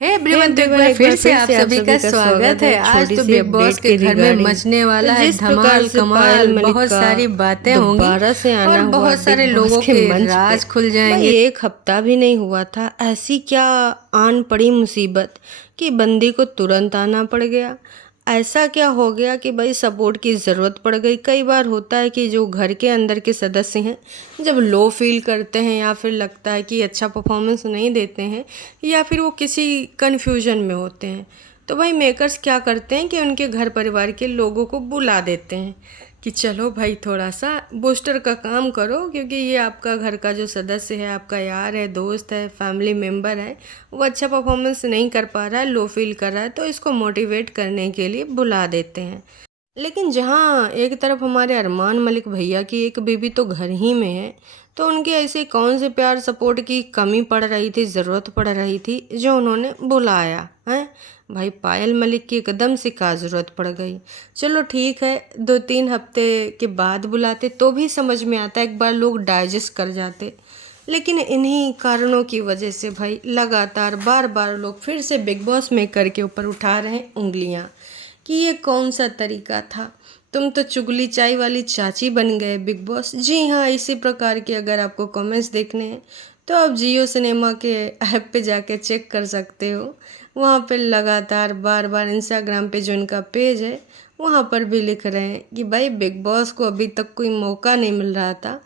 हे hey everyone, तो एक everyone, बार एक फिर बार से फिर आप से आप सभी सभी का का स्वागत स्वागत है। है आज छोटी तो सी बिग बॉस अपडेट के के घर में रिगार्डिंग। मचने तो वाला है जिस प्रकार धमाल से पायल कमाल, मलिक बहुत का सारी बातें होंगी दोबारा से और आना हुआ बहुत सारे बिग बॉस लोगों के के मंच पे, राज खुल भाई जाएंगे। एक हफ्ता भी नहीं हुआ था, ऐसी क्या आन पड़ी मुसीबत कि बंदी को तुरंत आना पड़ गया। ऐसा क्या हो गया कि भाई सपोर्ट की ज़रूरत पड़ गई। कई बार होता है कि जो घर के अंदर के सदस्य हैं, जब लो फील करते हैं या फिर लगता है कि अच्छा परफॉर्मेंस नहीं देते हैं या फिर वो किसी कन्फ्यूजन में होते हैं, तो भाई मेकर्स क्या करते हैं कि उनके घर परिवार के लोगों को बुला देते हैं कि चलो भाई थोड़ा सा बूस्टर का काम करो, क्योंकि ये आपका घर का जो सदस्य है, आपका यार है, दोस्त है, फैमिली मेम्बर है, वो अच्छा परफॉर्मेंस नहीं कर पा रहा है, लो फील कर रहा है, तो इसको मोटिवेट करने के लिए बुला देते हैं। लेकिन जहाँ एक तरफ हमारे अरमान मलिक भैया की एक बीबी तो घर ही में है, तो उनके ऐसे कौन से प्यार सपोर्ट की कमी पड़ रही थी, ज़रूरत पड़ रही थी, जो उन्होंने बुलाया है। भाई पायल मलिक की एकदम से क्या ज़रूरत पड़ गई। चलो ठीक है, 2-3 हफ्ते के बाद बुलाते तो भी समझ में आता, एक बार लोग डाइजेस्ट कर जाते। लेकिन इन्हीं कारणों की वजह से भाई लगातार बार बार लोग फिर से बिग बॉस मेकर के ऊपर उठा रहे हैं उंगलियां कि ये कौन सा तरीका था, तुम तो चुगली चाय वाली चाची बन गए बिग बॉस। जी हाँ, इसी प्रकार के अगर आपको कमेंट्स देखने हैं तो आप जियो सिनेमा के ऐप पे जाके चेक कर सकते हो। वहाँ पे लगातार बार बार इंस्टाग्राम पे जो इनका पेज है, वहाँ पर भी लिख रहे हैं कि भाई बिग बॉस को अभी तक कोई मौका नहीं मिल रहा था।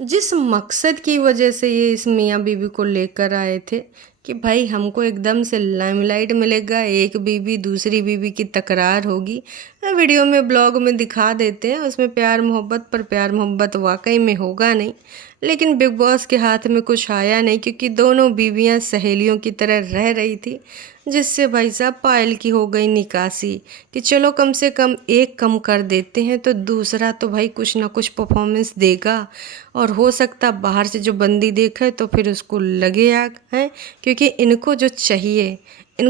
जिस मकसद की वजह से ये इस मियाँ बीवी को लेकर आए थे कि भाई हमको एकदम से लाइमलाइट मिलेगा, एक बीवी दूसरी बीवी की तकरार होगी। वीडियो में ब्लॉग में दिखा देते हैं, उसमें प्यार मोहब्बत, पर प्यार मोहब्बत वाकई में होगा नहीं। लेकिन बिग बॉस के हाथ में कुछ आया नहीं, क्योंकि दोनों बीवियां सहेलियों की तरह रह रही थी, जिससे भाई साहब पायल की हो गई निकासी कि चलो कम से कम एक कम कर देते हैं तो दूसरा तो भाई कुछ ना कुछ परफॉर्मेंस देगा। और हो सकता बाहर से जो बंदी देखे तो फिर उसको लगे आग है, क्योंकि इनको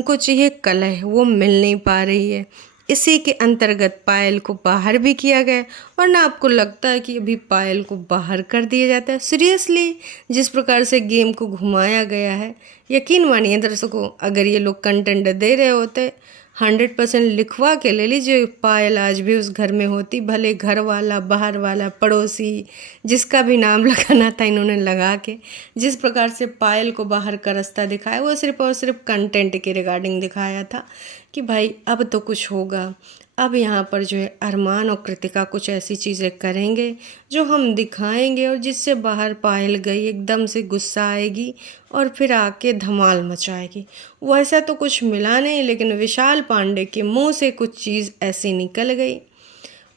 चाहिए कलह, वो मिल नहीं पा रही है। इसी के अंतर्गत पायल को बाहर भी किया गया। और ना आपको लगता है कि अभी पायल को बाहर कर दिया जाता है? सीरियसली, जिस प्रकार से गेम को घुमाया गया है, यकीन मानिए दर्शकों, अगर ये लोग कंटेंट दे रहे होते, 100% लिखवा के ले लीजिए, पायल आज भी उस घर में होती। भले घर वाला, बाहर वाला, पड़ोसी, जिसका भी नाम लगाना था इन्होंने लगा के। जिस प्रकार से पायल को बाहर का रास्ता दिखाया, वो सिर्फ और सिर्फ कंटेंट के रिगार्डिंग दिखाया था कि भाई अब तो कुछ होगा। अब यहाँ पर जो है अरमान और कृतिका कुछ ऐसी चीज़ें करेंगे जो हम दिखाएंगे, और जिससे बाहर पायल गई एकदम से गुस्सा आएगी और फिर आके धमाल मचाएगी। वैसा तो कुछ मिला नहीं, लेकिन विशाल पांडे के मुंह से कुछ चीज़ ऐसी निकल गई।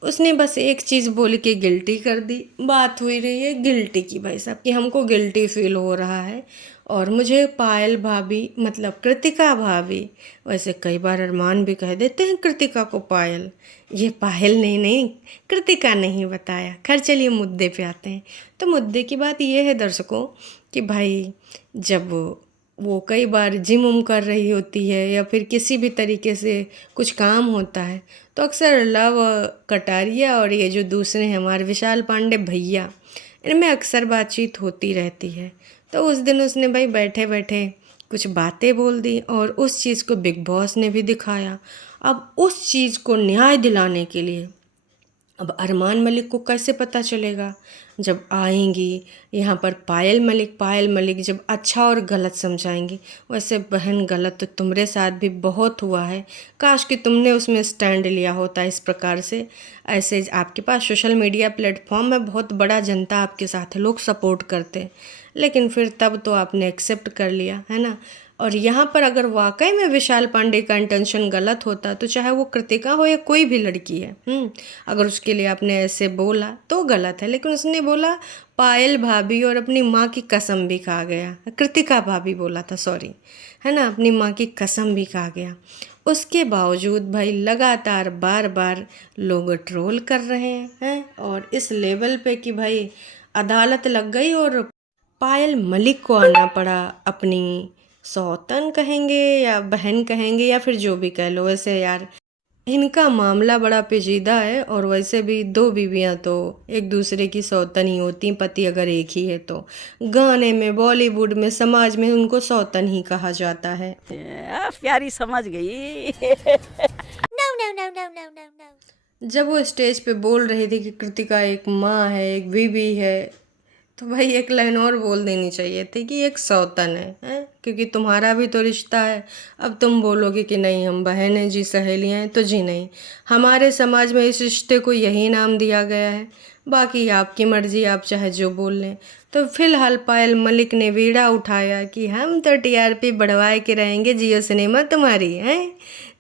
उसने बस एक चीज़ बोल के गिल्टी कर दी। बात हुई रही है गिल्टी की भाई साहब, कि हमको गिल्टी फील हो रहा है। और मुझे पायल भाभी, मतलब कृतिका भाभी, वैसे कई बार अरमान भी कह देते हैं कृतिका को पायल, ये पायल नहीं कृतिका नहीं बताया। खैर चलिए मुद्दे पे आते हैं। तो मुद्दे की बात ये है दर्शकों कि भाई जब वो कई बार जिम उम कर रही होती है या फिर किसी भी तरीके से कुछ काम होता है, तो अक्सर लव कटारिया और ये जो दूसरे हैं हमारे विशाल पांडे भैया, इनमें अक्सर बातचीत होती रहती है। तो उस दिन उसने भाई बैठे बैठे कुछ बातें बोल दी और उस चीज़ को बिग बॉस ने भी दिखाया। अब उस चीज़ को न्याय दिलाने के लिए अब अरमान मलिक को कैसे पता चलेगा? जब आएंगी यहाँ पर पायल मलिक जब अच्छा और गलत समझाएंगी। वैसे बहन, गलत तो तुम्हारे साथ भी बहुत हुआ है, काश कि तुमने उसमें स्टैंड लिया होता इस प्रकार से। ऐसे आपके पास सोशल मीडिया प्लेटफॉर्म है, बहुत बड़ा जनता आपके साथ है, लोग सपोर्ट करते हैं, लेकिन फिर तब तो आपने एक्सेप्ट कर लिया है ना। और यहाँ पर अगर वाकई में विशाल पांडे का इंटेंशन गलत होता, तो चाहे वो कृतिका हो या कोई भी लड़की है, अगर उसके लिए आपने ऐसे बोला तो गलत है। लेकिन उसने बोला पायल भाभी और अपनी माँ की कसम भी खा गया, कृतिका भाभी बोला था, सॉरी, है ना, अपनी माँ की कसम भी खा गया। उसके बावजूद भाई लगातार बार बार लोग ट्रोल कर रहे हैं, और इस लेवल पे कि भाई अदालत लग गई और पायल मलिक को आना पड़ा अपनी सौतन कहेंगे या बहन कहेंगे या फिर जो भी कह लो। वैसे यार, इनका मामला बड़ा पेचीदा है और वैसे भी दो बीवियां तो एक दूसरे की सौतन ही होती, पति अगर एक ही है तो। गाने में, बॉलीवुड में, समाज में उनको सौतन ही कहा जाता है। प्यारी समझ गई। No, no, no, no, no, no, no. जब वो स्टेज पे बोल रही थी कि कृतिका एक माँ है, एक बीवी है, तो भाई एक लाइन और बोल देनी चाहिए थी कि एक सौतन है, हैं? क्योंकि तुम्हारा भी तो रिश्ता है। अब तुम बोलोगे कि नहीं हम बहन हैं जी, सहेलियाँ हैं, तो जी नहीं, हमारे समाज में इस रिश्ते को यही नाम दिया गया है। बाकी आपकी मर्जी, आप चाहे जो बोल लें। तो फिलहाल पायल मलिक ने बीड़ा उठाया कि हम तो टीआरपी बढ़वाए के रहेंगे, जियो सिनेमा तुम्हारी है।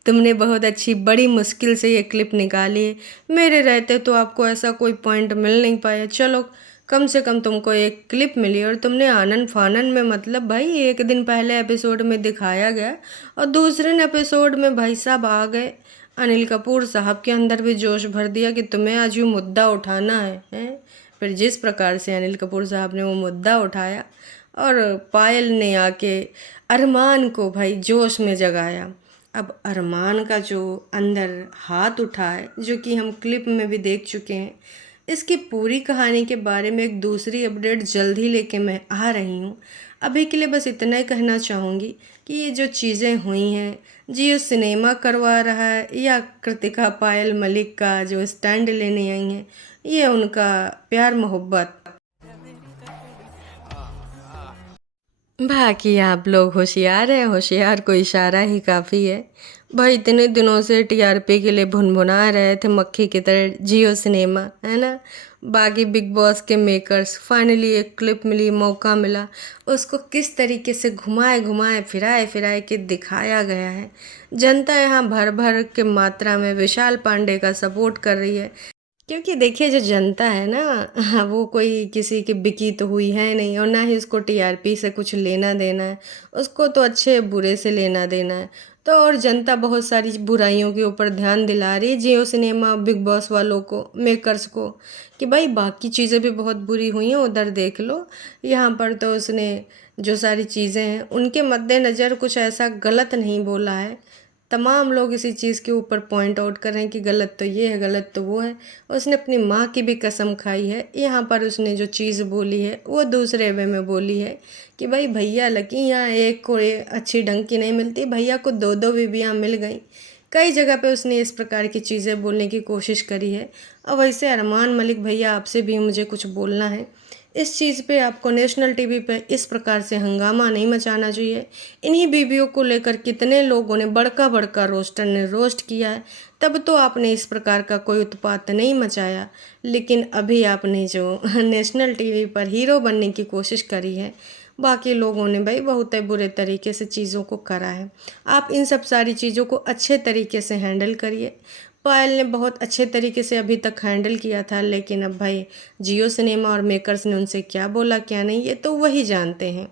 तुमने बहुत अच्छी बड़ी मुश्किल से ये क्लिप निकाली है, मेरे रहते तो आपको ऐसा कोई पॉइंट मिल नहीं पाया। चलो कम से कम तुमको एक क्लिप मिली और तुमने आनन फानन में, मतलब भाई एक दिन पहले एपिसोड में दिखाया गया और दूसरे एपिसोड में भाई साहब आ गए अनिल कपूर साहब के अंदर भी जोश भर दिया कि तुम्हें आज यूँ मुद्दा उठाना है, हैं? फिर जिस प्रकार से अनिल कपूर साहब ने वो मुद्दा उठाया और पायल ने आके अरमान को भाई जोश में जगाया। अब अरमान का जो अंदर हाथ उठा है, जो कि हम क्लिप में भी देख चुके हैं, इसकी पूरी कहानी के बारे में एक दूसरी अपडेट जल्द ही लेके मैं आ रही हूँ। अभी के लिए बस इतना ही कहना चाहूँगी कि ये जो चीज़ें हुई हैं, जियो सिनेमा करवा रहा है या कृतिका पायल मलिक का जो स्टैंड लेने आई हैं, ये उनका प्यार मोहब्बत। बाकी आप लोग होशियार हैं, होशियार को इशारा ही काफ़ी है। भाई इतने दिनों से टीआरपी के लिए भुनभुना रहे थे मक्खी की तरह जियो सिनेमा, है ना। बाकी बिग बॉस के मेकर्स फाइनली एक क्लिप मिली, मौका मिला, उसको किस तरीके से घुमाए घुमाए फिराए फिराए के दिखाया गया है। जनता यहाँ भर भर के मात्रा में विशाल पांडे का सपोर्ट कर रही है, क्योंकि देखिए जो जनता है ना, हाँ, वो कोई किसी की बिकी तो हुई है नहीं और ना ही उसको टीआरपी से कुछ लेना देना है। उसको तो अच्छे बुरे से लेना देना है। तो और जनता बहुत सारी बुराइयों के ऊपर ध्यान दिला रही है जियो सिनेमा बिग बॉस वालों को, मेकर्स को, कि भाई बाकी चीज़ें भी बहुत बुरी हुई हैं, उधर देख लो। यहाँ पर तो उसने जो सारी चीज़ें हैं उनके मद्देनज़र कुछ ऐसा गलत नहीं बोला है। तमाम लोग इसी चीज़ के ऊपर पॉइंट आउट कर रहे हैं कि गलत तो ये है, गलत तो वो है। उसने अपनी माँ की भी कसम खाई है। यहाँ पर उसने जो चीज़ बोली है वो दूसरे वे में बोली है कि भाई भैया लकी यहाँ एक को अच्छी ढंग की नहीं मिलती, भैया को दो दो बीवियाँ मिल गई। कई जगह पे उसने इस प्रकार की चीज़ें बोलने की कोशिश करी है। और वैसे अरमान मलिक भैया, आपसे भी मुझे कुछ बोलना है। इस चीज़ पे आपको नेशनल टीवी पे इस प्रकार से हंगामा नहीं मचाना चाहिए। इन्हीं बीवियों को लेकर कितने लोगों ने, बड़का बड़का रोस्टर ने रोस्ट किया है, तब तो आपने इस प्रकार का कोई उत्पात नहीं मचाया। लेकिन अभी आपने जो नेशनल टीवी पर हीरो बनने की कोशिश करी है, बाकी लोगों ने भाई बहुत बुरे तरीके से चीज़ों को करा है। आप इन सब सारी चीज़ों को अच्छे तरीके से हैंडल करिए। पायल ने बहुत अच्छे तरीके से अभी तक हैंडल किया था, लेकिन अब भाई जियो सिनेमा और मेकर्स ने उनसे क्या बोला क्या नहीं, ये तो वही जानते हैं।